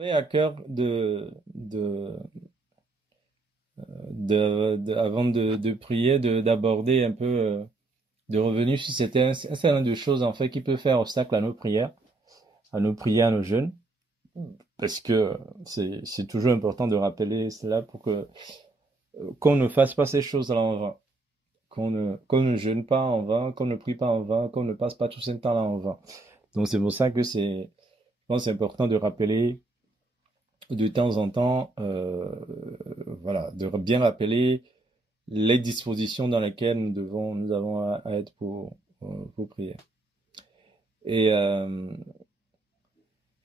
J'avais à cœur avant de prier, d'aborder un peu, de revenir sur un certain nombre de choses en fait qui peut faire obstacle à nos prières, à nos jeûnes, parce que c'est toujours important de rappeler cela pour que qu'on ne fasse pas ces choses-là en vain, qu'on ne jeûne pas en vain, qu'on ne prie pas en vain, qu'on ne passe pas tout ce temps-là en vain. Donc c'est pour ça que je pense que c'est important de rappeler de temps en temps, voilà, de bien rappeler les dispositions dans lesquelles nous avons à être pour prier. Et, euh,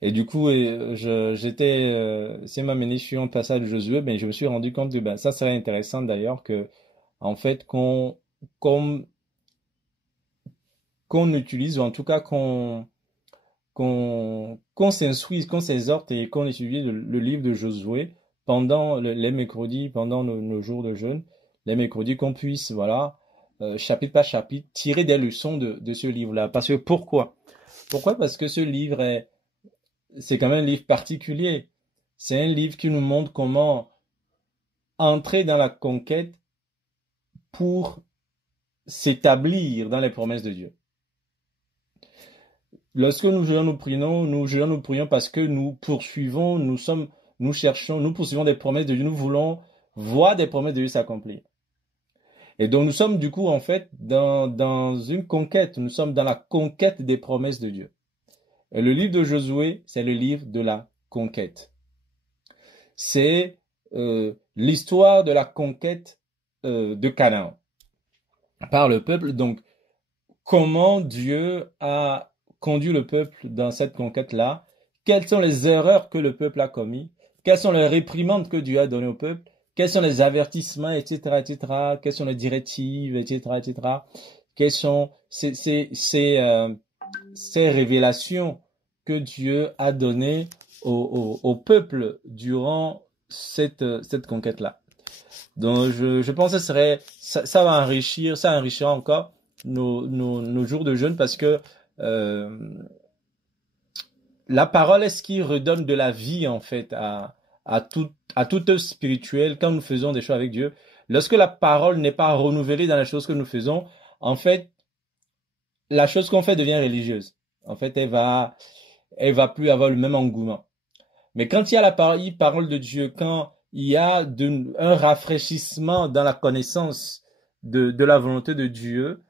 et du coup, c'est m'a mené sur un passage de Josué, ben, je me suis rendu compte que, ben, ça serait intéressant d'ailleurs que, en fait, qu'on, qu'on utilise, ou en tout cas qu'on s'instruise, qu'on s'exhorte et qu'on étudie le livre de Josué pendant les mercredis, pendant nos jours de jeûne, les mercredis, qu'on puisse, voilà, chapitre par chapitre, tirer des leçons de ce livre-là. Parce que pourquoi? Pourquoi? Parce que ce livre c'est quand même un livre particulier. C'est un livre qui nous montre comment entrer dans la conquête pour s'établir dans les promesses de Dieu. Lorsque nous jeûnons, nous prions parce que nous poursuivons, nous cherchons, nous poursuivons des promesses de Dieu, nous voulons voir des promesses de Dieu s'accomplir. Et donc nous sommes du coup en fait dans une conquête, nous sommes dans la conquête des promesses de Dieu. Et le livre de Josué, c'est le livre de la conquête. C'est l'histoire de la conquête de Canaan par le peuple. Donc comment Dieu a conduit le peuple dans cette conquête-là, quelles sont les erreurs que le peuple a commises, quelles sont les réprimandes que Dieu a données au peuple, quels sont les avertissements, etc., etc., quelles sont les directives, etc., etc., quelles sont ces révélations que Dieu a données au peuple durant cette conquête-là. Donc, je pense que ça va ça enrichira encore nos jours de jeûne parce que euh, la parole est ce qui redonne de la vie en fait à toute œuvre spirituelle quand nous faisons des choses avec Dieu. Lorsque la parole n'est pas renouvelée dans les choses que nous faisons, en fait, la chose qu'on fait devient religieuse. En fait, elle va plus avoir le même engouement. Mais quand il y a la parole de Dieu, quand il y a un rafraîchissement dans la connaissance de la volonté de Dieu,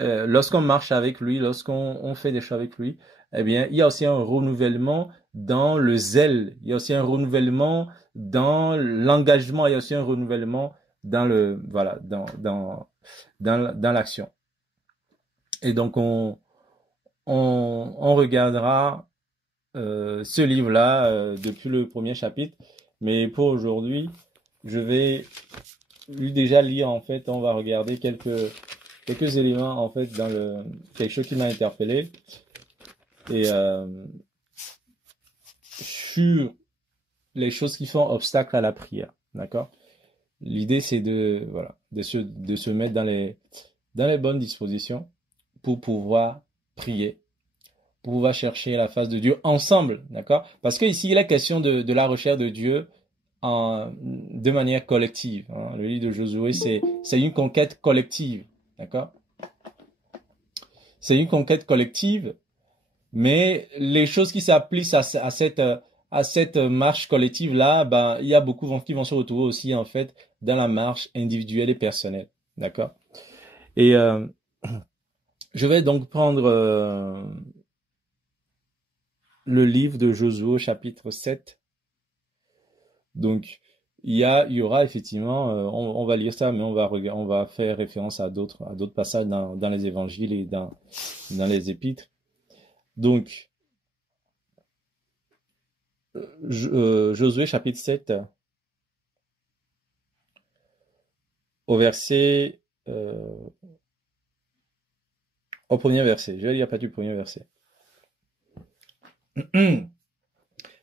lorsqu'on marche avec lui, lorsqu'on fait des choses avec lui, eh bien, il y a aussi un renouvellement dans le zèle, il y a aussi un renouvellement dans l'engagement, il y a aussi un renouvellement dans voilà, dans l'action. Et donc, on regardera ce livre-là depuis le premier chapitre. Mais pour aujourd'hui, je vais lui déjà lire en fait. On va regarder quelques éléments en fait dans quelque chose qui m'a interpellé et sur les choses qui font obstacle à la prière. D'accord? L'idée c'est de se mettre dans les bonnes dispositions pour pouvoir prier, pour pouvoir chercher la face de Dieu ensemble, d'accord? Parce que ici, il est question de la recherche de Dieu de manière collective, hein. Le livre de Josué, c'est une conquête collective, d'accord? C'est une conquête collective, mais les choses qui s'appliquent à cette marche collective-là, ben, il y a beaucoup qui vont se retrouver aussi, en fait, dans la marche individuelle et personnelle, d'accord? Et je vais donc prendre le livre de Josué, chapitre 7. Donc, il y aura effectivement, on va lire ça, mais on va faire référence à d'autres passages dans les évangiles et dans les épîtres. Donc, Josué chapitre 7, au verset, euh, au premier verset. Je vais lire à partir du premier verset.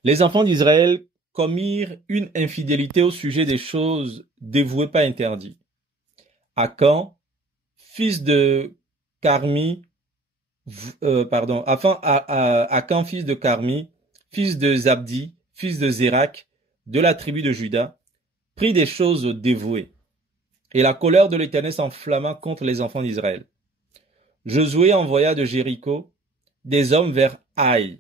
Les enfants d'Israël commirent une infidélité au sujet des choses dévouées pas interdites. Akan, fils de Carmi, Akan, fils de Carmi, fils de Zabdi, fils de Zérak, de la tribu de Juda, prit des choses dévouées. Et la colère de l'Éternel s'enflamma contre les enfants d'Israël. Josué envoya de Jéricho des hommes vers Haï,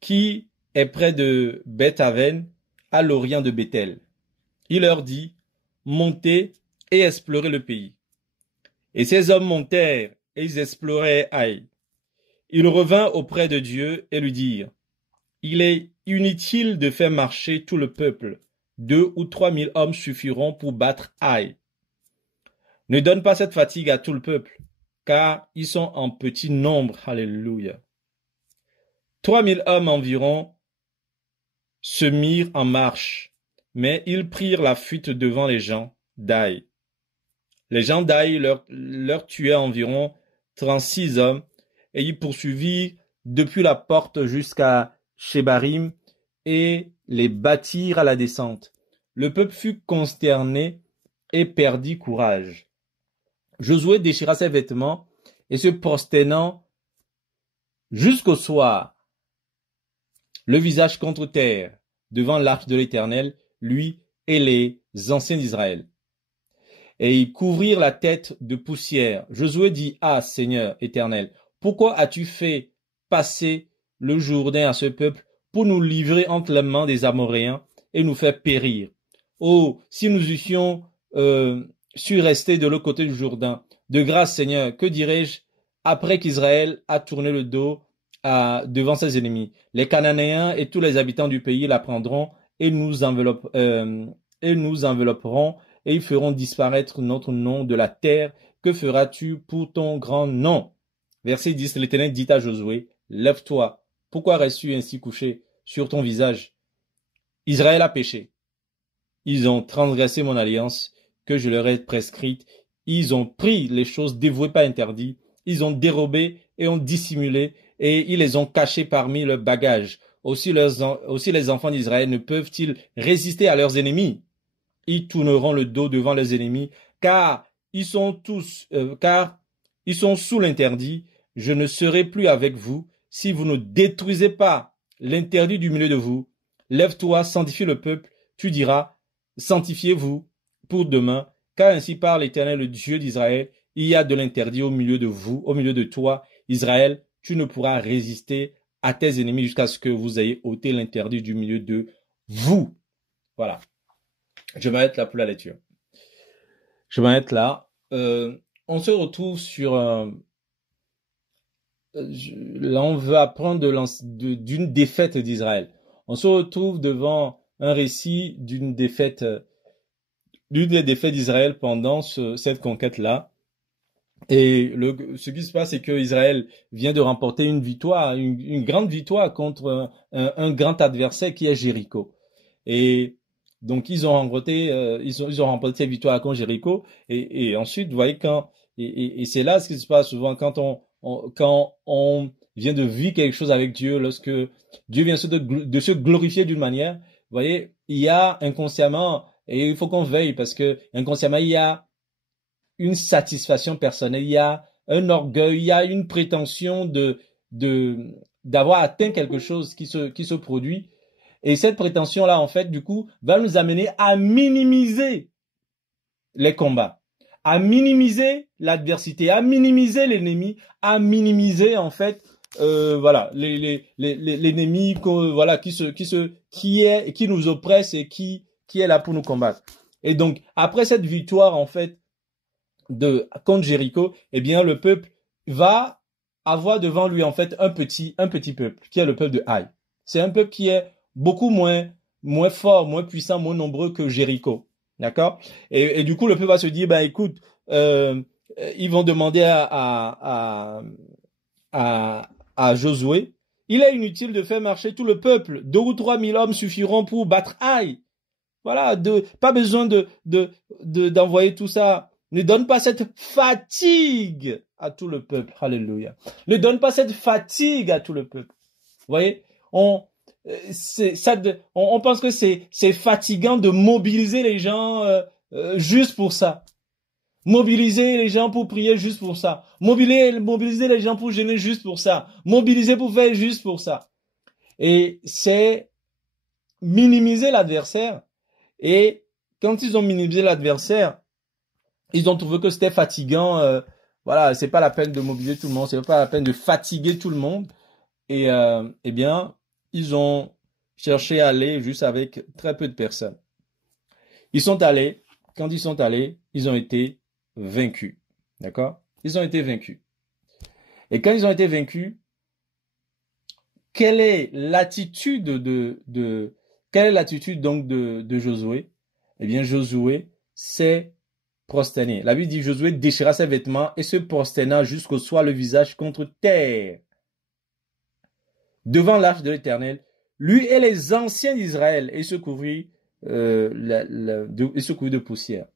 qui est près de Beth-Aven, à l'orient de Béthel. Il leur dit, montez et explorez le pays. Et ces hommes montèrent et ils exploraient Haï. Ils revinrent auprès de Dieu et lui dirent, il est inutile de faire marcher tout le peuple. 2 ou 3 000 hommes suffiront pour battre Haï. Ne donne pas cette fatigue à tout le peuple, car ils sont en petit nombre. Alléluia. 3 000 hommes environ se mirent en marche, mais ils prirent la fuite devant les gens d'Aï. Les gens d'Aï leur tuaient environ 36 hommes, et ils poursuivirent depuis la porte jusqu'à Shebarim et les battirent à la descente. Le peuple fut consterné et perdit courage. Josué déchira ses vêtements et se prosternant jusqu'au soir, le visage contre terre, devant l'arche de l'Éternel, lui et les anciens d'Israël. Et ils couvrirent la tête de poussière. Josué dit, ah Seigneur éternel, pourquoi as-tu fait passer le Jourdain à ce peuple pour nous livrer entre les mains des Amoréens et nous faire périr? Oh, si nous eussions su rester de l'autre côté du Jourdain. De grâce, Seigneur, que dirais-je après qu'Israël a tourné le dos devant ses ennemis? Les Cananéens et tous les habitants du pays la prendront et nous envelopperont et ils feront disparaître notre nom de la terre. Que feras-tu pour ton grand nom? Verset 10, l'Éternel dit à Josué, lève-toi. Pourquoi restes-tu ainsi couché sur ton visage? Israël a péché. Ils ont transgressé mon alliance que je leur ai prescrite. Ils ont pris les choses dévouées pas interdites. Ils ont dérobé et ont dissimulé et ils les ont cachées parmi leurs bagages. Aussi les enfants d'Israël ne peuvent-ils résister à leurs ennemis? Ils tourneront le dos devant leurs ennemis, car ils sont sous l'interdit. Je ne serai plus avec vous si vous ne détruisez pas l'interdit du milieu de vous. Lève-toi, sanctifie le peuple. Tu diras, sanctifiez-vous pour demain, car ainsi parle l'Éternel, le Dieu d'Israël. Il y a de l'interdit au milieu de vous, au milieu de toi, Israël. Tu ne pourras résister à tes ennemis jusqu'à ce que vous ayez ôté l'interdit du milieu de vous. Voilà. Je vais être là pour la lecture. Je vais être là. On se retrouve sur... là, on veut apprendre d'une défaite d'Israël. On se retrouve devant un récit d'une des défaites d'Israël pendant cette conquête-là. Et ce qui se passe, c'est que Israël vient de remporter une victoire, une grande victoire contre un grand adversaire qui est Jéricho. Et donc ils ont remporté cette victoire contre Jéricho. Et ensuite, vous voyez et c'est là ce qui se passe souvent quand on vient de vivre quelque chose avec Dieu, lorsque Dieu vient de se glorifier d'une manière. Vous voyez, il y a inconsciemment, et il faut qu'on veille parce que inconsciemment il y a une satisfaction personnelle, il y a un orgueil, il y a une prétention d'avoir atteint quelque chose qui se produit. Et cette prétention-là, en fait, du coup, va nous amener à minimiser les combats, à minimiser l'adversité, à minimiser l'ennemi, à minimiser, en fait, l'ennemi, voilà, qui nous oppresse et qui est là pour nous combattre. Et donc, après cette victoire, en fait, contre Jéricho, eh bien, le peuple va avoir devant lui, en fait, un petit peuple, qui est le peuple de Haï. C'est un peuple qui est beaucoup moins fort, moins puissant, moins nombreux que Jéricho. D'accord? Et du coup, le peuple va se dire, ben, écoute, ils vont demander à Josué, il est inutile de faire marcher tout le peuple. 2 ou 3 000 hommes suffiront pour battre Haï. Voilà, pas besoin d'envoyer tout ça. Ne donne pas cette fatigue à tout le peuple. Alléluia. Ne donne pas cette fatigue à tout le peuple. Vous voyez, on pense que c'est fatigant de mobiliser les gens juste pour ça. Mobiliser les gens pour prier juste pour ça. Mobiliser les gens pour jeûner juste pour ça. Mobiliser pour faire juste pour ça. Et c'est minimiser l'adversaire. Et quand ils ont minimisé l'adversaire, ils ont trouvé que c'était fatigant. Voilà, c'est pas la peine de mobiliser tout le monde, c'est pas la peine de fatiguer tout le monde. Et eh bien, ils ont cherché à aller juste avec très peu de personnes. Ils sont allés. Quand ils sont allés, ils ont été vaincus. D'accord? Ils ont été vaincus. Et quand ils ont été vaincus, quelle est l'attitude quelle est l'attitude donc de Josué? Eh bien, Josué s'est prosterné. La Bible dit Josué déchira ses vêtements et se prosterna jusqu'au soir le visage contre terre devant l'arche de l'Éternel, lui et les anciens d'Israël, et se couvrit de poussière.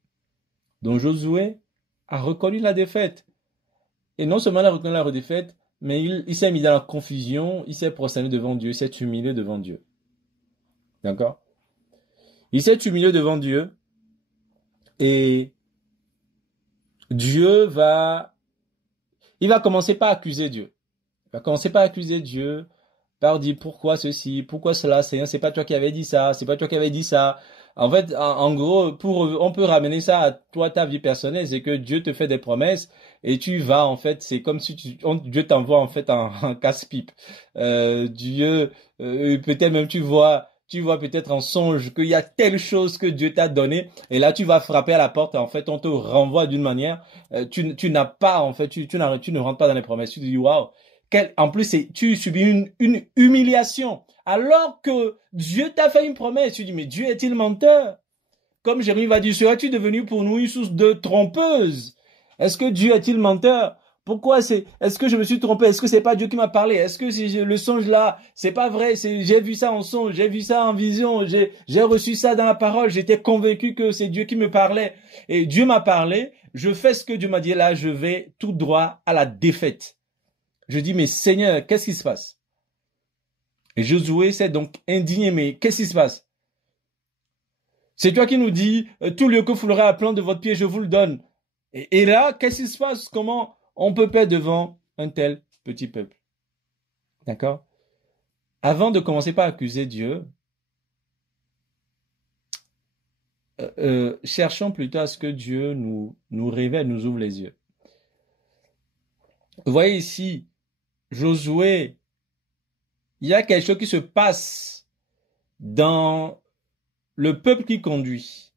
Donc Josué a reconnu la défaite. Et non seulement il a reconnu la défaite, mais il s'est mis dans la confusion, il s'est prosterné devant Dieu, il s'est humilié devant Dieu. D'accord? Il s'est humilié devant Dieu et il va commencer par accuser Dieu. Il va commencer par accuser Dieu, par dire pourquoi ceci, pourquoi cela, Seigneur, c'est pas toi qui avais dit ça, c'est pas toi qui avais dit ça. En fait, en gros, on peut ramener ça à toi, ta vie personnelle, c'est que Dieu te fait des promesses et tu vas, en fait, c'est comme si Dieu t'envoie, en fait, un casse-pipe. Peut-être même tu vois peut-être en songe qu'il y a telle chose que Dieu t'a donné et là tu vas frapper à la porte et en fait on te renvoie d'une manière, tu n'as pas, en fait, tu ne rentres pas dans les promesses. Tu te dis, waouh. En plus, tu subis une humiliation. Alors que Dieu t'a fait une promesse. Tu dis, mais Dieu est-il menteur? Comme Jérémie va dire, seras-tu devenu pour nous une source de trompeuse? Est-ce que Dieu est-il menteur? Est-ce que je me suis trompé? Est-ce que c'est pas Dieu qui m'a parlé? Est-ce que le songe là, c'est pas vrai? J'ai vu ça en songe, j'ai vu ça en vision, j'ai reçu ça dans la parole, j'étais convaincu que c'est Dieu qui me parlait. Et Dieu m'a parlé, je fais ce que Dieu m'a dit, là, je vais tout droit à la défaite. Je dis, mais Seigneur, qu'est-ce qui se passe? Et Josué s'est donc indigné, mais qu'est-ce qui se passe? C'est toi qui nous dis, tout lieu que foulera à plan de votre pied, je vous le donne. Et là, qu'est-ce qui se passe? Comment on peut perdre devant un tel petit peuple? D'accord? Avant de commencer par accuser Dieu, cherchons plutôt à ce que Dieu nous révèle, nous ouvre les yeux. Vous voyez ici, Josué, il y a quelque chose qui se passe dans le peuple qui conduit.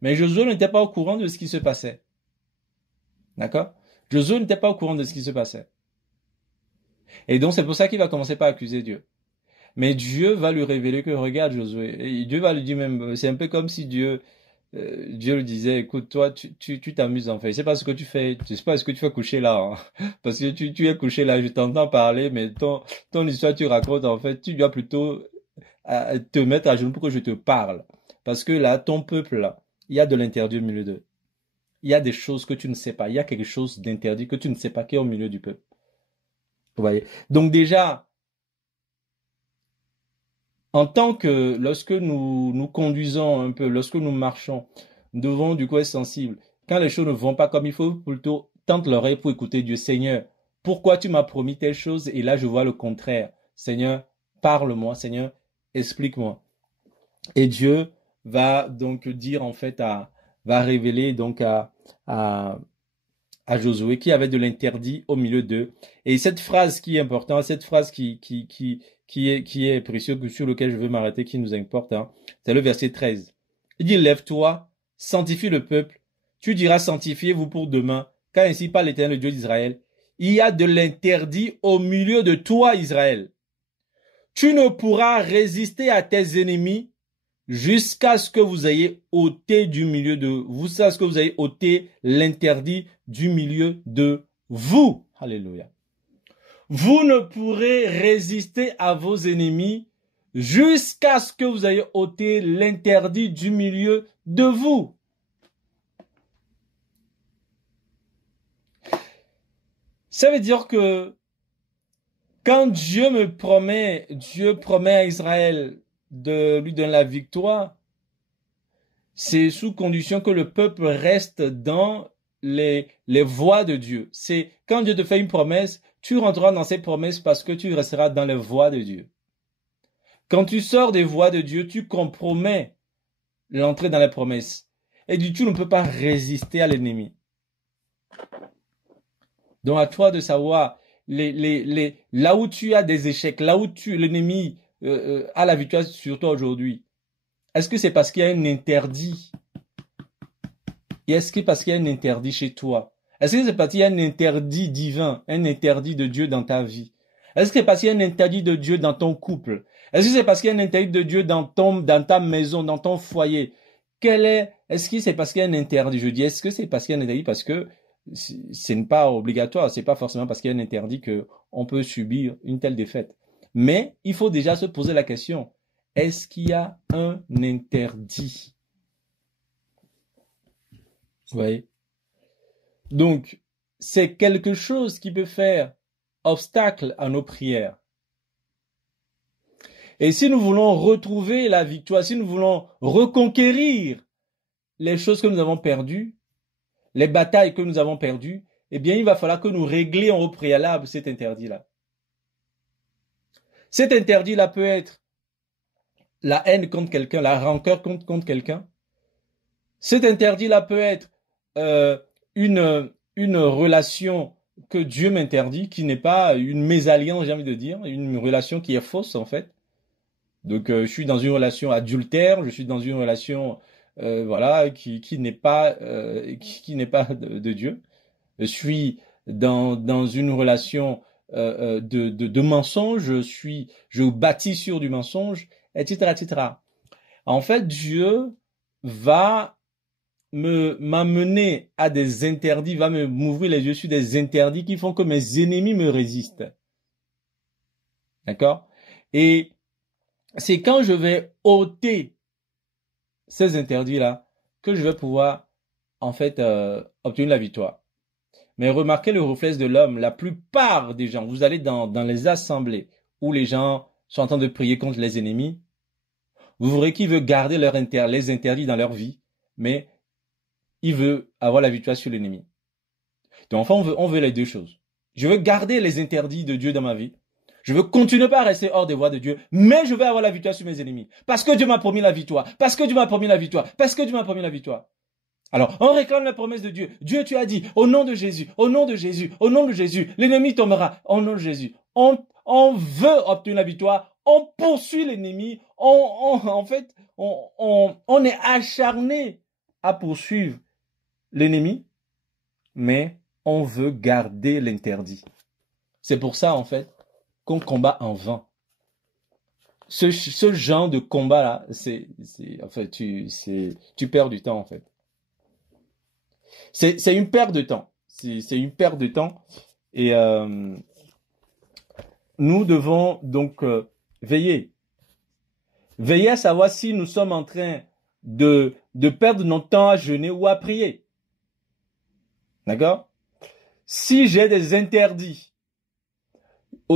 Mais Josué n'était pas au courant de ce qui se passait. D'accord? Josué n'était pas au courant de ce qui se passait. Et donc c'est pour ça qu'il va commencer par accuser Dieu. Mais Dieu va lui révéler que regarde Josué. Et Dieu va lui dire même, c'est un peu comme si Dieu lui disait, écoute, toi, tu t'amuses en fait. C'est pas ce que tu fais, c'est pas ce que tu fais coucher là. Hein. Parce que tu es couché là, je t'entends parler, mais ton histoire tu racontes en fait, tu dois plutôt te mettre à genoux pour que je te parle. Parce que là, ton peuple là, il y a de l'interdit au milieu d'eux. Il y a des choses que tu ne sais pas. Il y a quelque chose d'interdit que tu ne sais pas qui est au milieu du peuple. Vous voyez? Donc déjà, en tant que, lorsque nous conduisons un peu, lorsque nous marchons, nous devons du coup être sensibles. Quand les choses ne vont pas comme il faut, plutôt tendre l'oreille pour écouter Dieu. Seigneur, pourquoi tu m'as promis telle chose et là je vois le contraire. Seigneur, parle-moi. Seigneur, explique-moi. Et Dieu va donc dire en fait va révéler donc à Josué qui avait de l'interdit au milieu d'eux. Et cette phrase qui est importante, cette phrase qui est précieuse, sur lequel je veux m'arrêter, qui nous importe, hein, c'est le verset 13. Il dit, lève-toi, sanctifie le peuple, tu diras sanctifiez-vous pour demain, car ainsi parle l'Éternel, le Dieu d'Israël. Il y a de l'interdit au milieu de toi, Israël. Tu ne pourras résister à tes ennemis jusqu'à ce que vous ayez ôté du milieu de vous, jusqu'à ce que vous ayez ôté l'interdit du milieu de vous. Alléluia. Vous ne pourrez résister à vos ennemis jusqu'à ce que vous ayez ôté l'interdit du milieu de vous. Ça veut dire que quand Dieu promet à Israël de lui donner la victoire, c'est sous condition que le peuple reste dans les voies de Dieu. C'est quand Dieu te fait une promesse, tu rentreras dans ces promesses parce que tu resteras dans les voies de Dieu. Quand tu sors des voies de Dieu, tu compromets l'entrée dans les promesses. Et du coup, tu ne peux pas résister à l'ennemi. Donc, à toi de savoir là où tu as des échecs, là où l'ennemi a la victoire sur toi aujourd'hui. Est-ce que c'est parce qu'il y a un interdit? Et est-ce que parce qu'il y a un interdit chez toi? Est-ce que c'est parce qu'il y a un interdit divin, un interdit de Dieu dans ta vie? Est-ce que c'est parce qu'il y a un interdit de Dieu dans ton couple? Est-ce que c'est parce qu'il y a un interdit de Dieu dans ta maison, dans ton foyer? Est-ce que c'est parce qu'il y a un interdit? Je dis, est-ce que c'est parce qu'il y a un interdit? Parce que ce n'est pas obligatoire, c'est pas forcément parce qu'il y a un interdit que on peut subir une telle défaite. Mais il faut déjà se poser la question, est-ce qu'il y a un interdit? Vous voyez? Donc, c'est quelque chose qui peut faire obstacle à nos prières. Et si nous voulons retrouver la victoire, si nous voulons reconquérir les choses que nous avons perdues, les batailles que nous avons perdues, eh bien, il va falloir que nous réglions au préalable cet interdit-là. Cet interdit-là peut être la haine contre quelqu'un, la rancœur contre quelqu'un. Cet interdit-là peut être une relation que Dieu m'interdit, qui n'est pas une mésalliance, j'ai envie de dire, une relation qui est fausse en fait. Donc je suis dans une relation adultère, je suis dans une relation voilà qui n'est pas de Dieu. Je suis dans une relation de mensonge, je bâtis sur du mensonge, etc., etc. En fait, Dieu va m'amener à des interdits, va m'ouvrir les yeux sur des interdits qui font que mes ennemis me résistent. D'accord? Et c'est quand je vais ôter ces interdits-là que je vais pouvoir, en fait, obtenir la victoire. Mais remarquez le réflexe de l'homme. La plupart des gens, vous allez dans les assemblées où les gens sont en train de prier contre les ennemis, vous verrez qu'ils veulent garder les interdits dans leur vie, mais il veut avoir la victoire sur l'ennemi. Donc enfin, on veut les deux choses. Je veux garder les interdits de Dieu dans ma vie. Je veux continuer à rester hors des voies de Dieu, mais je veux avoir la victoire sur mes ennemis. Parce que Dieu m'a promis la victoire. Parce que Dieu m'a promis la victoire. Parce que Dieu m'a promis la victoire. Alors, on réclame la promesse de Dieu. Dieu, tu as dit, au nom de Jésus, au nom de Jésus, au nom de Jésus, l'ennemi tombera. Au nom de Jésus. On veut obtenir la victoire. On poursuit l'ennemi. En fait, on est acharné à poursuivre l'ennemi, mais on veut garder l'interdit. C'est pour ça, en fait, qu'on combat en vain. Ce genre de combat-là, en fait, tu perds du temps, en fait. C'est une perte de temps. C'est une perte de temps. Et nous devons donc veiller. Veiller à savoir si nous sommes en train de perdre notre temps à jeûner ou à prier. D'accord? Si j'ai des interdits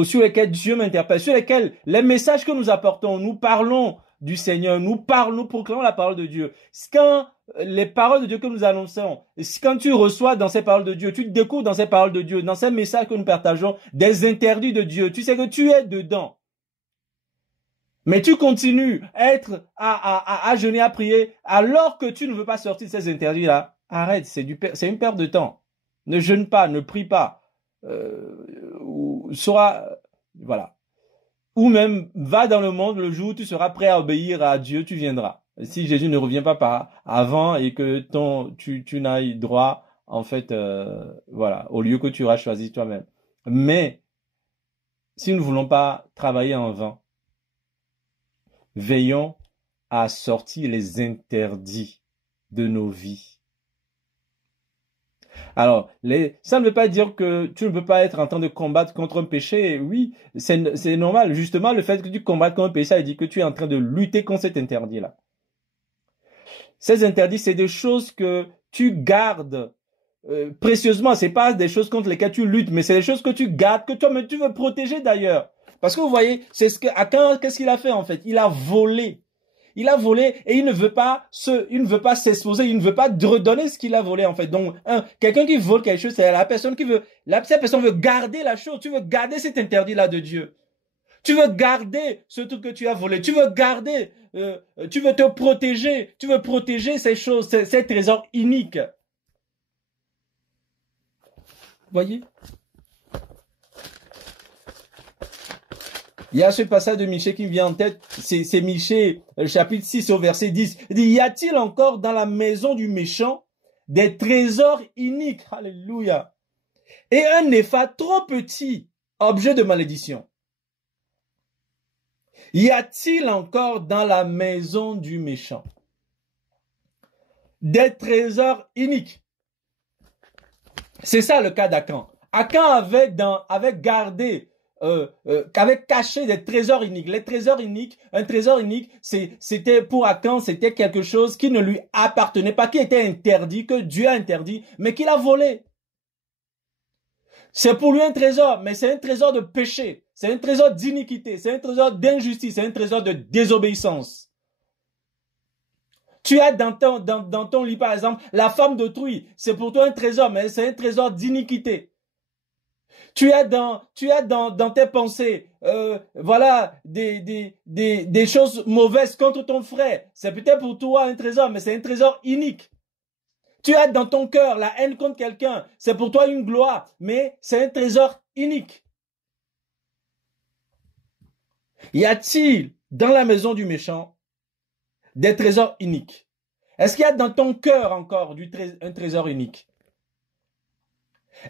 sur lesquels Dieu m'interpelle, sur lesquels les messages que nous apportons, nous parlons du Seigneur, nous proclamons la parole de Dieu. Quand les paroles de Dieu que nous annonçons, quand tu reçois dans ces paroles de Dieu, tu découvres dans ces paroles de Dieu, dans ces messages que nous partageons, des interdits de Dieu, tu sais que tu es dedans. Mais tu continues à jeûner, à prier, alors que tu ne veux pas sortir de ces interdits-là. Arrête, c'est une perte de temps. Ne jeûne pas, ne prie pas. Voilà. Ou même, va dans le monde le jour où tu seras prêt à obéir à Dieu, tu viendras. Si Jésus ne revient pas avant et que tu n'ailles droit, en fait, voilà, au lieu que tu auras choisi toi-même. Mais, si nous ne voulons pas travailler en vain, veillons à sortir les interdits de nos vies. Alors, ça ne veut pas dire que tu ne peux pas être en train de combattre contre un péché. Oui, c'est normal. Justement, le fait que tu combattes contre un péché, ça dit que tu es en train de lutter contre cet interdit-là. Ces interdits, c'est des choses que tu gardes précieusement. C'est pas des choses contre lesquelles tu luttes, mais c'est des choses que tu gardes, que toi-même tu veux protéger d'ailleurs. Parce que vous voyez, Achan, qu'est-ce qu'il a fait en fait? Il a volé. Il a volé et il ne veut pas s'exposer, il ne veut pas redonner ce qu'il a volé en fait. Donc, quelqu'un qui vole quelque chose, c'est cette personne veut garder la chose, tu veux garder cet interdit-là de Dieu. Tu veux garder ce truc que tu as volé. Tu veux garder, tu veux te protéger. Tu veux protéger ces choses, ces trésors uniques. Voyez? Il y a ce passage de Michée qui me vient en tête, c'est Michée, chapitre 6 au verset 10. Il dit, y a-t-il encore dans la maison du méchant des trésors iniques, alléluia, et un épha trop petit, objet de malédiction? Y a-t-il encore dans la maison du méchant des trésors iniques? C'est ça le cas d'Akan. Akan avait gardé, avait caché des trésors iniques. Les trésors iniques, un trésor inique, c'était pour Akan, c'était quelque chose qui ne lui appartenait pas, qui était interdit, que Dieu a interdit, mais qu'il a volé. C'est pour lui un trésor, mais c'est un trésor de péché, c'est un trésor d'iniquité, c'est un trésor d'injustice, c'est un trésor de désobéissance. Tu as dans ton lit, par exemple, la femme d'autrui. C'est pour toi un trésor, mais c'est un trésor d'iniquité. Tu as dans tes pensées, voilà, des choses mauvaises contre ton frère. C'est peut-être pour toi un trésor, mais c'est un trésor inique. Tu as dans ton cœur la haine contre quelqu'un. C'est pour toi une gloire, mais c'est un trésor inique. Y a-t-il dans la maison du méchant des trésors uniques? Est-ce qu'il y a dans ton cœur encore un trésor unique?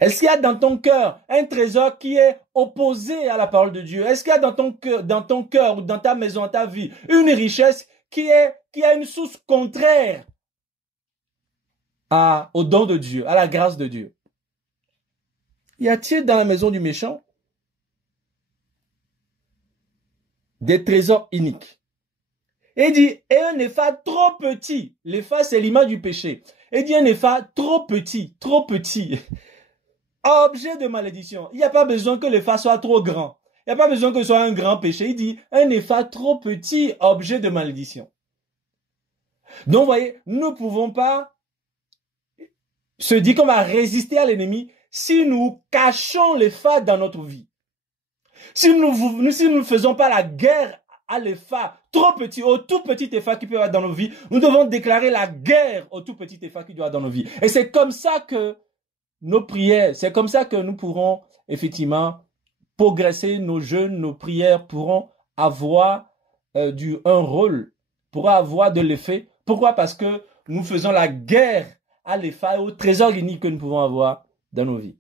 Est-ce qu'il y a dans ton cœur un trésor qui est opposé à la parole de Dieu? Est-ce qu'il y a dans ton cœur ou dans ta maison, dans ta vie, une richesse qui a une source contraire au don de Dieu, à la grâce de Dieu? Y a-t-il dans la maison du méchant des trésors uniques? Et dit, et un épha trop petit. L'épha, c'est l'image du péché. Et dit un épha trop petit, objet de malédiction. Il n'y a pas besoin que l'épha soit trop grand. Il n'y a pas besoin que ce soit un grand péché. Il dit, un épha trop petit, objet de malédiction. Donc, vous voyez, nous ne pouvons pas se dire qu'on va résister à l'ennemi si nous cachons l'épha dans notre vie. Si nous ne faisons pas la guerre à l'épha trop petit, au tout petit épha qui peut être dans nos vies, nous devons déclarer la guerre au tout petit épha qui doit être dans nos vies. Et c'est comme ça que nos prières, c'est comme ça que nous pourrons effectivement progresser, nos jeûnes, nos prières pourront avoir un rôle, pourront avoir de l'effet. Pourquoi? Parce que nous faisons la guerre à l'épha et au trésor unique que nous pouvons avoir dans nos vies.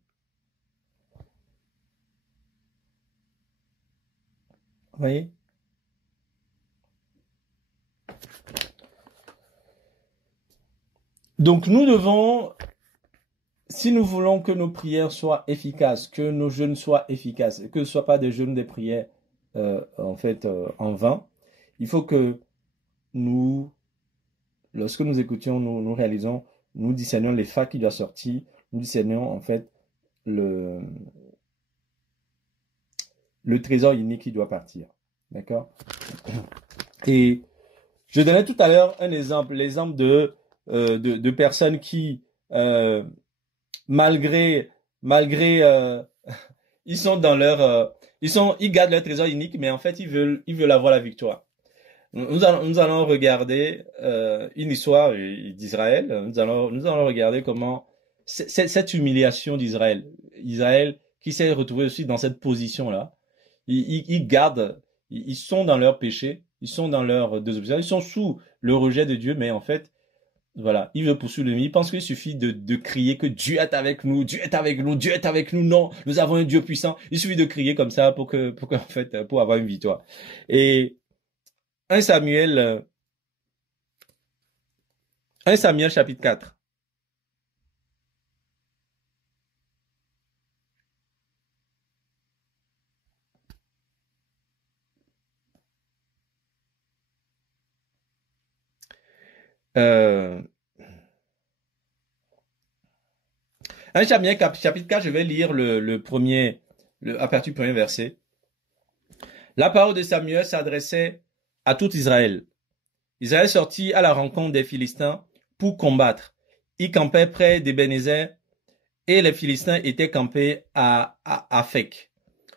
Vous voyez? Donc nous devons, si nous voulons que nos prières soient efficaces, que nos jeûnes soient efficaces, que ce ne soient pas des jeûnes, des prières en vain, il faut que nous, lorsque nous écoutions, nous réalisons, nous discernions l'épha qui doit sortir, nous discernions en fait le trésor unique qui doit partir. D'accord? Et je donnais tout à l'heure un exemple, l'exemple de personnes qui, malgré ils sont dans leur, ils gardent leur trésor unique, mais en fait ils veulent avoir la victoire. Nous allons regarder une histoire d'Israël. Nous allons regarder comment cette humiliation d'Israël, Israël qui s'est retrouvé aussi dans cette position-là, ils sont dans leur péché, ils sont dans leur désobéissance, ils sont sous le rejet de Dieu, mais en fait, voilà, il veut poursuivre l'ennemi. Il pense qu'il suffit de crier que Dieu est avec nous, Dieu est avec nous, Dieu est avec nous. Non, nous avons un Dieu puissant. Il suffit de crier comme ça pour avoir une victoire. Et 1 Samuel chapitre 4. Un Samuel chapitre 4, je vais lire à partir du premier verset. La parole de Samuel s'adressait à tout Israël. Israël sortit à la rencontre des Philistins pour combattre. Ils campaient près d'Ebenezer et les Philistins étaient campés à Aphek.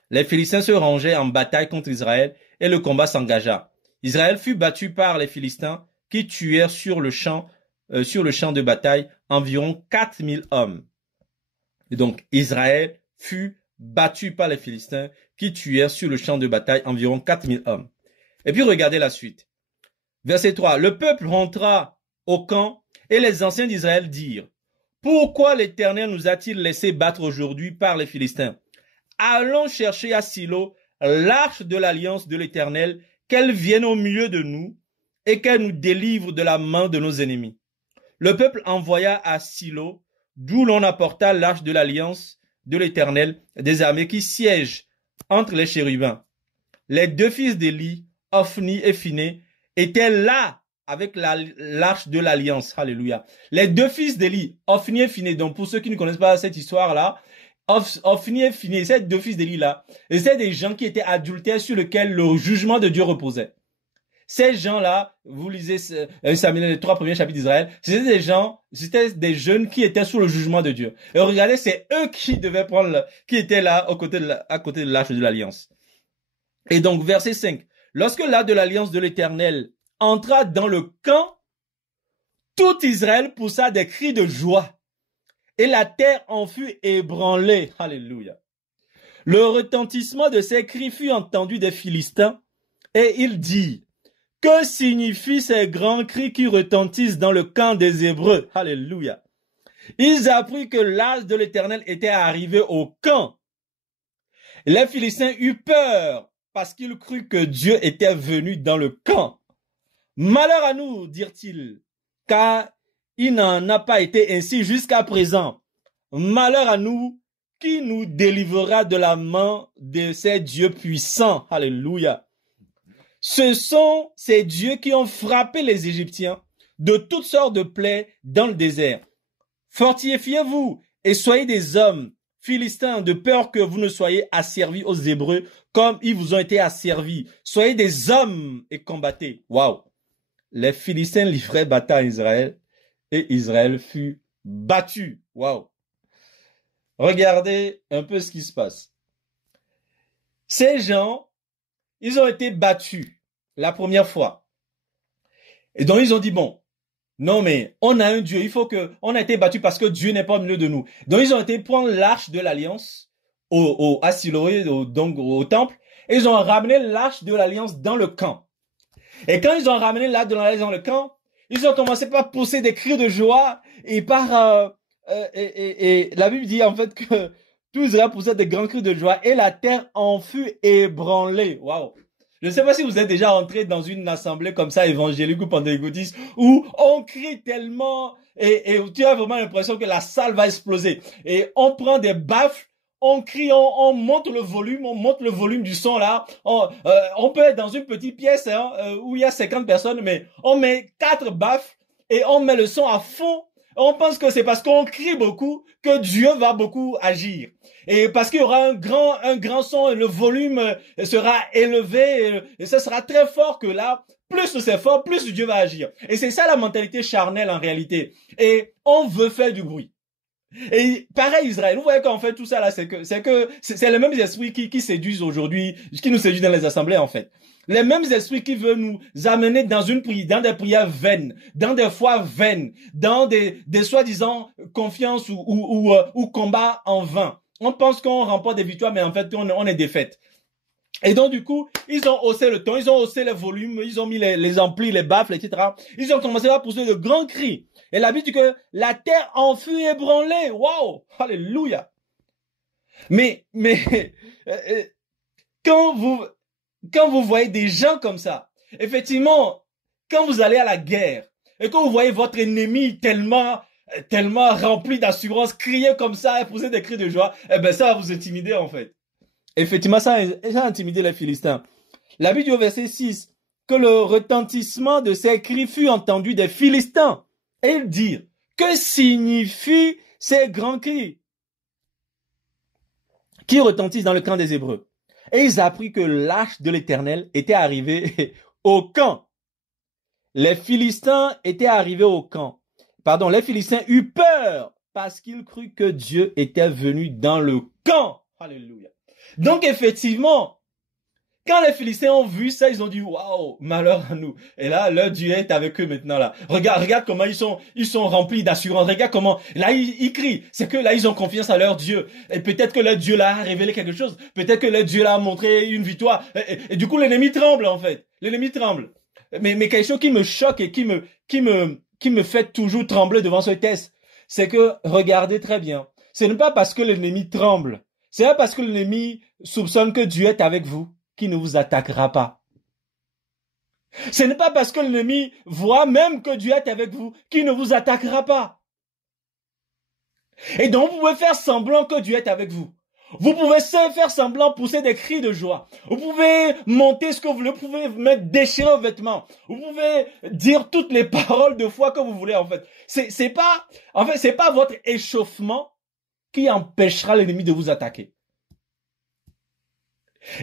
Les Philistins se rangeaient en bataille contre Israël et le combat s'engagea. Israël fut battu par les Philistins qui tuèrent sur le champ de bataille environ 4000 hommes. Et donc Israël fut battu par les Philistins qui tuèrent sur le champ de bataille environ 4000 hommes. Et puis regardez la suite. Verset 3. Le peuple rentra au camp et les anciens d'Israël dirent: pourquoi l'Éternel nous a-t-il laissé battre aujourd'hui par les Philistins? Allons chercher à Silo l'arche de l'alliance de l'Éternel, qu'elle vienne au milieu de nous et qu'elle nous délivre de la main de nos ennemis. Le peuple envoya à Silo, d'où l'on apporta l'arche de l'alliance de l'Éternel des armées qui siègent entre les chérubins. Les deux fils d'Élie, Ophni et Phiné, étaient là avec l'arche de l'alliance. Alléluia. Les deux fils d'Élie, Ophni et Phiné. Donc pour ceux qui ne connaissent pas cette histoire-là, Ophni et Phiné, ces deux fils d'Élie-là, c'est des gens qui étaient adultères sur lesquels le jugement de Dieu reposait. Ces gens-là, vous lisez Samuel, les 3 premiers chapitres d'Israël, c'était des jeunes qui étaient sous le jugement de Dieu. Et regardez, c'est eux qui devaient qui étaient là à côté de l'arche de l'alliance. Et donc, verset 5. Lorsque l'arche de l'alliance de l'Éternel entra dans le camp, tout Israël poussa des cris de joie. Et la terre en fut ébranlée. Alléluia. Le retentissement de ces cris fut entendu des Philistins, et il dit: que signifient ces grands cris qui retentissent dans le camp des Hébreux? Alléluia. Ils apprirent que l'arche de l'Éternel était arrivée au camp. Les Philistins eurent peur parce qu'ils crurent que Dieu était venu dans le camp. Malheur à nous, dirent-ils, car il n'en a pas été ainsi jusqu'à présent. Malheur à nous, qui nous délivrera de la main de ces dieux puissants? Alléluia. Ce sont ces dieux qui ont frappé les Égyptiens de toutes sortes de plaies dans le désert. Fortifiez-vous et soyez des hommes Philistins, de peur que vous ne soyez asservis aux Hébreux comme ils vous ont été asservis. Soyez des hommes et combattez. Waouh! Les Philistins livraient bataille à Israël et Israël fut battu. Waouh! Regardez un peu ce qui se passe. Ces gens, ils ont été battus la première fois. Et donc ils ont dit, bon, non mais on a un Dieu, on a été battus parce que Dieu n'est pas au milieu de nous. Donc ils ont été prendre l'arche de l'alliance à Siloé, donc au temple, et ils ont ramené l'arche de l'alliance dans le camp. Et quand ils ont ramené l'arche de l'alliance dans le camp, ils ont commencé par pousser des cris de joie et la Bible dit en fait que tout Israël poussait des grands cris de joie et la terre en fut ébranlée. Waouh! Je ne sais pas si vous êtes déjà entré dans une assemblée comme ça, évangélique ou pentecôtiste, où on crie tellement et tu as vraiment l'impression que la salle va exploser. Et on prend des baffles, on crie, on monte le volume du son là. On peut être dans une petite pièce où il y a 50 personnes, mais on met 4 baffles et on met le son à fond. On pense que c'est parce qu'on crie beaucoup que Dieu va beaucoup agir. Et parce qu'il y aura un grand son, et le volume sera élevé, et ça sera très fort que là, plus c'est fort, plus Dieu va agir. Et c'est ça la mentalité charnelle en réalité. Et on veut faire du bruit. Et pareil Israël, vous voyez qu'en fait tout ça là, c'est les mêmes esprits qui séduisent aujourd'hui, qui nous séduisent dans les assemblées en fait. Les mêmes esprits qui veulent nous amener dans des prières vaines, dans des foi vaines, dans des soi-disant confiance ou combats en vain. On pense qu'on remporte des victoires, mais en fait, on est défaite. Et donc, du coup, ils ont haussé le ton, ils ont haussé les volumes, ils ont mis les amplis, les baffles, etc. Ils ont commencé à pousser de grands cris. Et la Bible dit que la terre en fut ébranlée. Waouh! Alléluia! Mais, quand vous voyez des gens comme ça, effectivement, quand vous allez à la guerre, et que vous voyez votre ennemi tellement rempli d'assurance, crier comme ça et pousser des cris de joie, eh ben ça va vous intimider en fait. Effectivement, ça a intimidé les Philistins. La Bible dit au verset 6 que le retentissement de ces cris fut entendu des Philistins. Et ils dirent, que signifient ces grands cris qui retentissent dans le camp des Hébreux? Et ils apprirent que l'arche de l'Éternel était arrivée au camp. Les Philistins étaient arrivés au camp. Les Philistins eurent peur parce qu'ils crurent que Dieu était venu dans le camp. Alléluia. Donc effectivement, quand les Philistins ont vu ça, ils ont dit waouh, malheur à nous. Et là, leur Dieu est avec eux maintenant là. Regarde comment ils sont remplis d'assurance. Regarde comment là ils crient. C'est que là ils ont confiance à leur Dieu. Et peut-être que leur Dieu là a révélé quelque chose. Peut-être que leur Dieu là a montré une victoire. Et du coup l'ennemi tremble en fait. L'ennemi tremble. Mais quelque chose qui me choque et qui me fait toujours trembler devant ce test, c'est que regardez très bien. Ce n'est pas parce que l'ennemi tremble. C'est pas parce que l'ennemi soupçonne que Dieu est avec vous qui ne vous attaquera pas. Ce n'est pas parce que l'ennemi voit même que Dieu est avec vous qui ne vous attaquera pas. Et donc vous pouvez faire semblant que Dieu est avec vous. Vous pouvez faire semblant, pousser des cris de joie. Vous pouvez monter ce que vous voulez, vous pouvez mettre déchirer vos vêtements. Vous pouvez dire toutes les paroles de foi que vous voulez en fait. C'est pas votre échauffement qui empêchera l'ennemi de vous attaquer.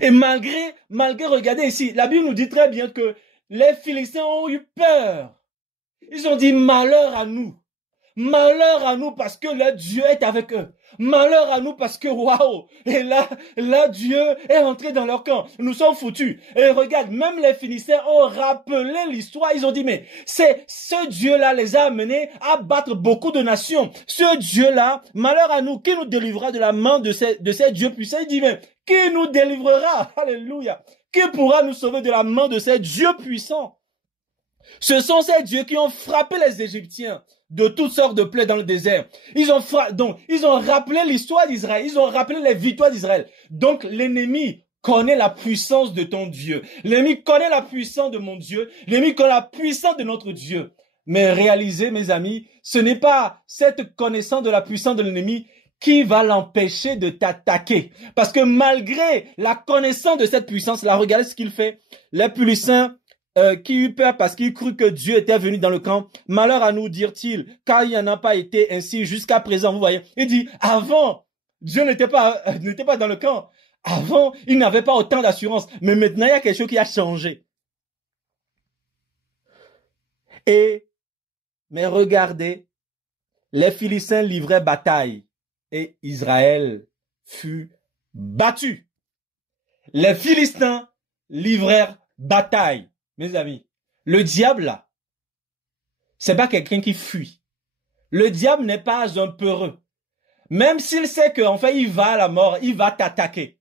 Et malgré, regardez ici, la Bible nous dit très bien que les Philistins ont eu peur. Ils ont dit malheur à nous. Malheur à nous parce que là, Dieu est avec eux. Malheur à nous parce que waouh. Et là, Dieu est entré dans leur camp. Nous sommes foutus. Et regarde, même les Philistins ont rappelé l'histoire. Ils ont dit, mais c'est ce Dieu-là les a amenés à battre beaucoup de nations. Ce Dieu-là, malheur à nous, qui nous délivrera de la main de ces dieux puissants. Il dit, mais qui nous délivrera? Alléluia. Qui pourra nous sauver de la main de ces dieux puissants? Ce sont ces dieux qui ont frappé les Égyptiens de toutes sortes de plaies dans le désert. Ils ont rappelé l'histoire d'Israël. Ils ont rappelé les victoires d'Israël. Donc, l'ennemi connaît la puissance de ton Dieu. L'ennemi connaît la puissance de mon Dieu. L'ennemi connaît la puissance de notre Dieu. Mais réalisez, mes amis, ce n'est pas cette connaissance de la puissance de l'ennemi qui va l'empêcher de t'attaquer. Parce que malgré la connaissance de cette puissance-là, regardez ce qu'il fait. Les Philistins qui eut peur parce qu'il crut que Dieu était venu dans le camp. Malheur à nous, dirent-ils, car il n'y en a pas été ainsi jusqu'à présent. Vous voyez, il dit, avant, Dieu n'était pas dans le camp. Avant, il n'avait pas autant d'assurance. Mais maintenant, il y a quelque chose qui a changé. Mais regardez, les Philistins livraient bataille et Israël fut battu. Les Philistins livrèrent bataille. Mes amis, le diable là, c'est pas quelqu'un qui fuit. Le diable n'est pas un peureux. Même s'il sait qu'en fait il va à la mort, il va t'attaquer.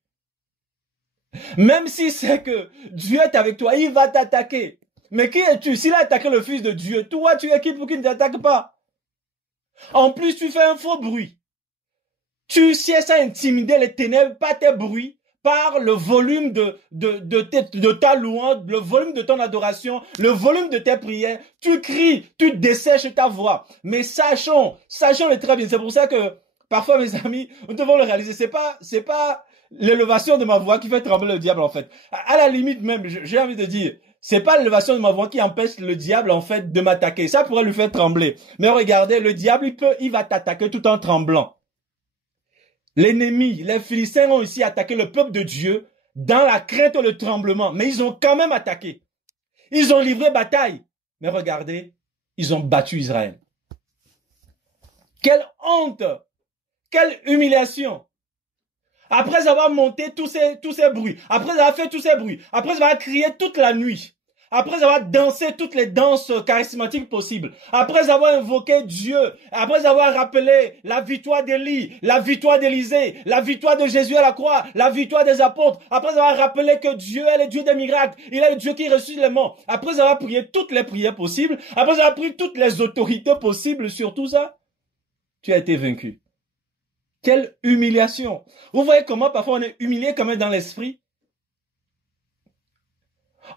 Même s'il sait que Dieu est avec toi, il va t'attaquer. Mais qui es-tu? S'il a attaqué le Fils de Dieu, toi tu es qui pour qu'il ne t'attaque pas? En plus tu fais un faux bruit. Tu cherches à intimider les ténèbres par tes bruits, par le volume de ta louange, le volume de ton adoration, le volume de tes prières. Tu cries, tu dessèches ta voix. Mais sachons-le très bien. C'est pour ça que, parfois, mes amis, nous devons le réaliser. C'est pas l'élévation de ma voix qui fait trembler le diable, en fait. À la limite même, j'ai envie de dire, c'est pas l'élévation de ma voix qui empêche le diable, en fait, de m'attaquer. Ça pourrait lui faire trembler. Mais regardez, le diable, il va t'attaquer tout en tremblant. L'ennemi, les Philistins ont aussi attaqué le peuple de Dieu dans la crainte et le tremblement. Mais ils ont quand même attaqué. Ils ont livré bataille. Mais regardez, ils ont battu Israël. Quelle honte! Quelle humiliation! Après avoir monté tous ces bruits, après avoir fait tous ces bruits, après avoir crié toute la nuit, après avoir dansé toutes les danses charismatiques possibles, après avoir invoqué Dieu, après avoir rappelé la victoire d'Élie, la victoire d'Élisée, la victoire de Jésus à la croix, la victoire des apôtres, après avoir rappelé que Dieu est le Dieu des miracles, il est le Dieu qui ressuscite les morts, après avoir prié toutes les prières possibles, après avoir pris toutes les autorités possibles sur tout ça, tu as été vaincu. Quelle humiliation! Vous voyez comment parfois on est humilié quand même dans l'esprit?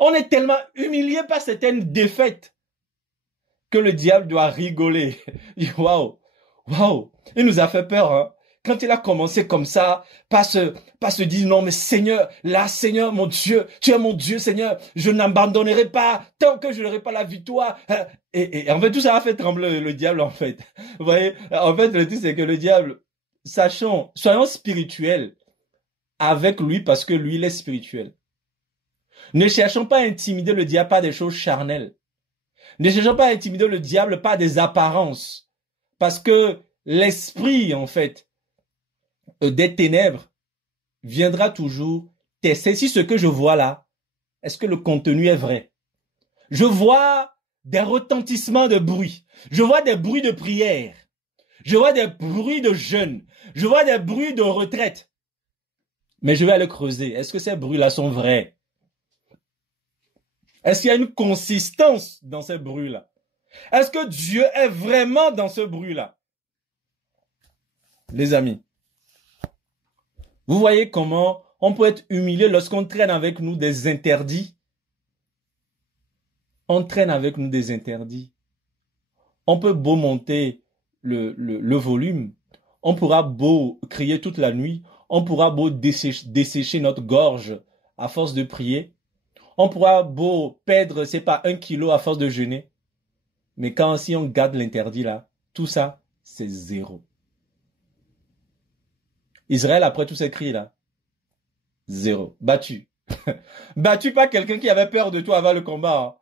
On est tellement humilié par certaines défaites que le diable doit rigoler. Waouh, waouh, il nous a fait peur, hein. Quand il a commencé comme ça, pas se dire non mais Seigneur, là Seigneur mon Dieu, tu es mon Dieu Seigneur, je n'abandonnerai pas tant que je n'aurai pas la victoire. Et en fait tout ça a fait trembler le diable en fait. Vous voyez, en fait le truc c'est que le diable, soyons spirituels avec lui parce que lui il est spirituel. Ne cherchons pas à intimider le diable par des choses charnelles. Ne cherchons pas à intimider le diable par des apparences. Parce que l'esprit, en fait, des ténèbres viendra toujours tester si ce que je vois là, est-ce que le contenu est vrai? Je vois des retentissements de bruit. Je vois des bruits de prière. Je vois des bruits de jeûne. Je vois des bruits de retraite. Mais je vais aller creuser. Est-ce que ces bruits-là sont vrais? Est-ce qu'il y a une consistance dans ces bruits-là? Est-ce que Dieu est vraiment dans ce bruit-là? Les amis, vous voyez comment on peut être humilié lorsqu'on traîne avec nous des interdits? On traîne avec nous des interdits. On peut beau monter le volume, on pourra beau crier toute la nuit, on pourra beau dessécher notre gorge à force de prier, on pourra beau perdre, c'est pas 1 kilo à force de jeûner. Mais quand si on garde l'interdit là, tout ça, c'est zéro. Israël, après tous ces cris là, zéro. Battu. Battu par quelqu'un qui avait peur de toi avant le combat. Hein.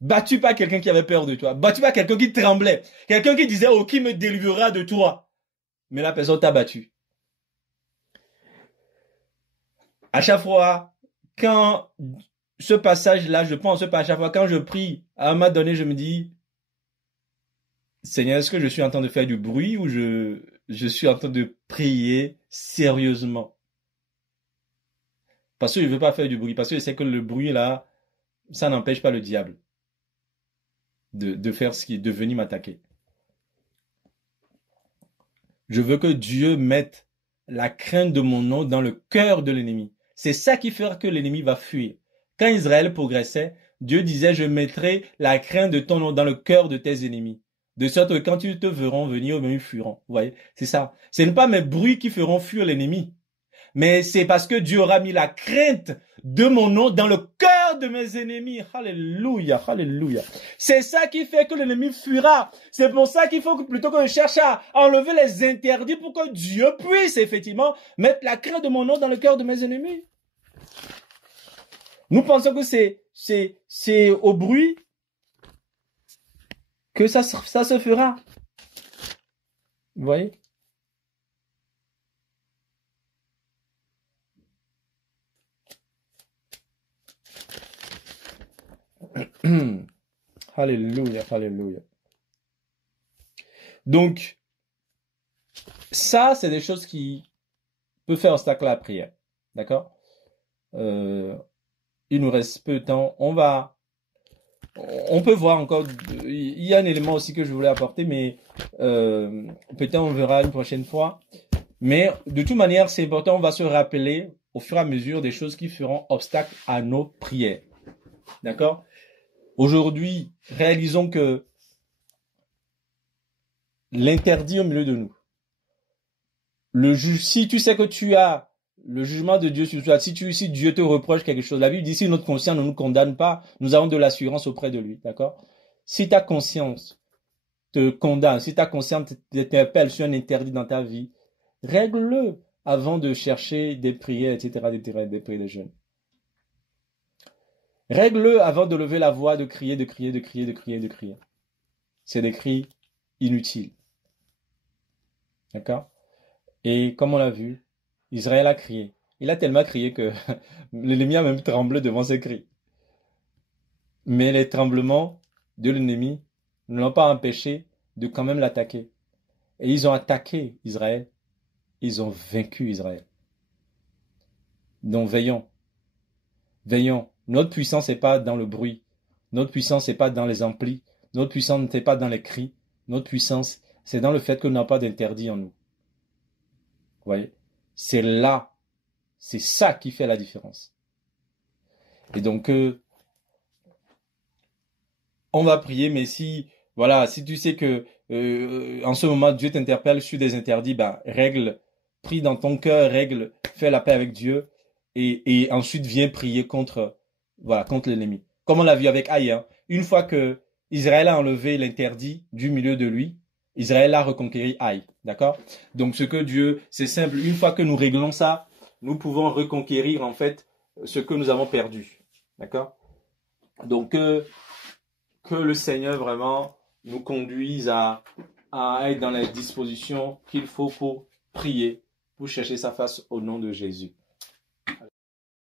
Battu par quelqu'un qui avait peur de toi. Battu par quelqu'un qui tremblait. Quelqu'un qui disait, oh, qui me délivrera de toi? Mais la personne t'a battu. À chaque fois, quand ce passage-là, je pense pas à chaque fois, quand je prie, à un moment donné, je me dis, Seigneur, est-ce que je suis en train de faire du bruit ou je suis en train de prier sérieusement? Parce que je ne veux pas faire du bruit, parce que je sais que le bruit là, ça n'empêche pas le diable de faire ce qui est de venir m'attaquer. Je veux que Dieu mette la crainte de mon nom dans le cœur de l'ennemi. C'est ça qui fera que l'ennemi va fuir. Quand Israël progressait, Dieu disait, je mettrai la crainte de ton nom dans le cœur de tes ennemis. De sorte que quand ils te verront venir, ils fuiront. Vous voyez, c'est ça. Ce n'est pas mes bruits qui feront fuir l'ennemi. Mais c'est parce que Dieu aura mis la crainte de mon nom dans le cœur de mes ennemis. Alléluia, alléluia. C'est ça qui fait que l'ennemi fuira. C'est pour ça qu'il faut que plutôt que je cherche à enlever les interdits pour que Dieu puisse effectivement mettre la crainte de mon nom dans le cœur de mes ennemis. Nous pensons que c'est au bruit que ça se fera. Vous voyez? Alléluia, alléluia. Donc, ça, c'est des choses qui peuvent faire obstacle à la prière. D'accord? Il nous reste peu de temps. On peut voir encore, il y a un élément aussi que je voulais apporter, mais peut-être on verra une prochaine fois. Mais de toute manière, c'est important, on va se rappeler au fur et à mesure des choses qui feront obstacle à nos prières. D'accord? Aujourd'hui, réalisons que l'interdit au milieu de nous. Si tu sais que tu as le jugement de Dieu sur toi, si Dieu te reproche quelque chose, la Bible dit si notre conscience ne nous condamne pas, nous avons de l'assurance auprès de lui, d'accord? Si ta conscience te condamne, si ta conscience t'interpelle sur un interdit dans ta vie, règle-le avant de chercher des prières, etc., des prières de jeûne. Règle-le avant de lever la voix, de crier. C'est des cris inutiles. D'accord? Et comme on l'a vu, Israël a crié. Il a tellement crié que l'ennemi a même tremblé devant ses cris. Mais les tremblements de l'ennemi ne l'ont pas empêché de quand même l'attaquer. Et ils ont attaqué Israël. Ils ont vaincu Israël. Donc veillons. Veillons. Notre puissance n'est pas dans le bruit. Notre puissance n'est pas dans les amplis. Notre puissance n'est pas dans les cris. Notre puissance, c'est dans le fait que nous n'avons pas d'interdit en nous. Vous voyez? C'est là. C'est ça qui fait la différence. Et donc, on va prier, mais si tu sais que en ce moment Dieu t'interpelle sur des interdits, prie dans ton cœur, fais la paix avec Dieu, et ensuite viens prier contre l'ennemi. Comme on l'a vu avec Haï, hein. Une fois que Israël a enlevé l'interdit du milieu de lui, Israël a reconquéri Haï, d'accord? Donc c'est simple, une fois que nous réglons ça, nous pouvons reconquérir en fait ce que nous avons perdu, d'accord? Donc que le Seigneur vraiment nous conduise à être dans les dispositions qu'il faut pour prier, pour chercher sa face au nom de Jésus.